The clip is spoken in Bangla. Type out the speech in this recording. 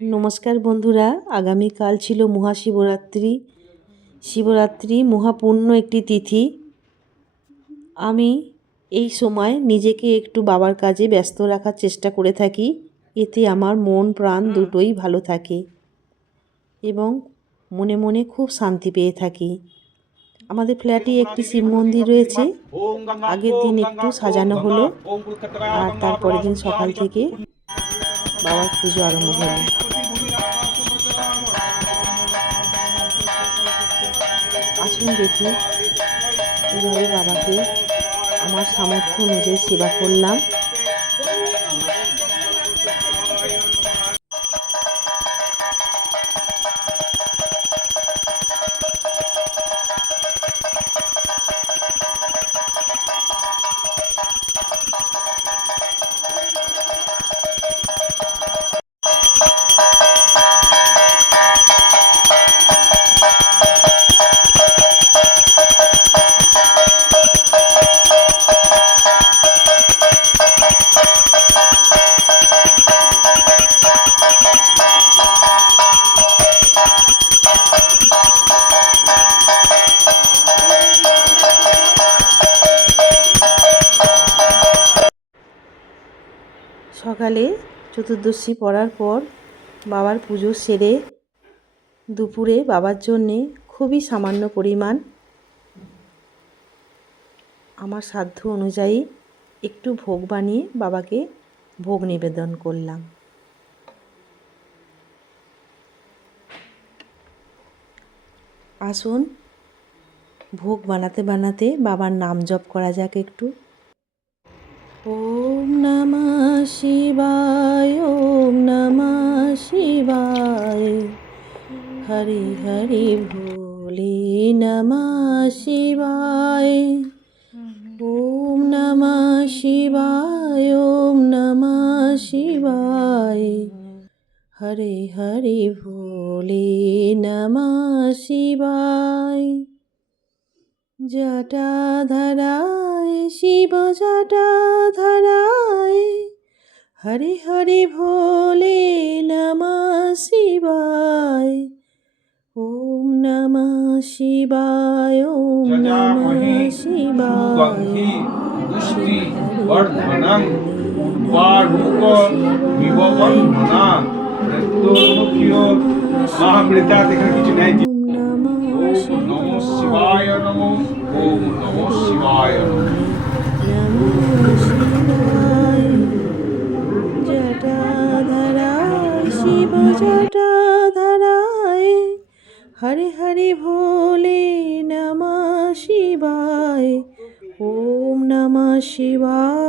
নমস্কার বন্ধুরা, আগামীকাল ছিল মহাশিবরাত্রি। শিবরাত্রি মহাপূর্ণ একটি তিথি। আমি এই সময় নিজেকে একটু বাবার কাজে ব্যস্ত রাখার চেষ্টা করে থাকি। এতে আমার মন প্রাণ দুটোই ভালো থাকে এবং মনে মনে খুব শান্তি পেয়ে থাকি। আমাদের ফ্ল্যাটে একটি শিব মন্দির রয়েছে। আগের দিন একটু সাজানো হলো আর তারপরের দিন সকাল থেকে বাবার পুজো আরম্ভ হলো। আসুন দেখি কীভাবে বাবাকে আমার সামর্থ্য অনুযায়ী সেবা করলাম। সকালে চতুর্দশী পড়ার পর বাবার পুজো সেরে দুপুরে বাবার জন্যে খুবই সামান্য পরিমাণ আমার সাধ্য অনুযায়ী একটু ভোগ বানিয়ে বাবাকে ভোগ নিবেদন করলাম। আসুন ভোগ বানাতে বানাতে বাবার নাম জপ করা যাক একটু। ওম নমঃ শিবায়, ওম নমঃ শিবায়, হরি হরি ভোলে নমঃ শিবায়। ওম নমঃ শিবায়, ওম নমঃ শিবায়, হরি হরি ভোলে নমঃ শিবায়। জটাধরায় শিব জটাধরায়, হরি হরি ভোলে নমঃ শিবায়। ওম নমঃ শিবায়, ওম নমঃ শিবায়, পুষ্টি বর্ধনং উপারূপ বিববন্ধনা মৃত্যুর্মুখ্য মহামৃতা এখানে কিছু নেই। ওম নমঃ শিবায় নমঃ, ওম নমঃ শিবায় জটাধরায় শিব জটাধরায়, হরি হরি ভোলে নমঃ শিবায়। ওম নমঃ শিবায়।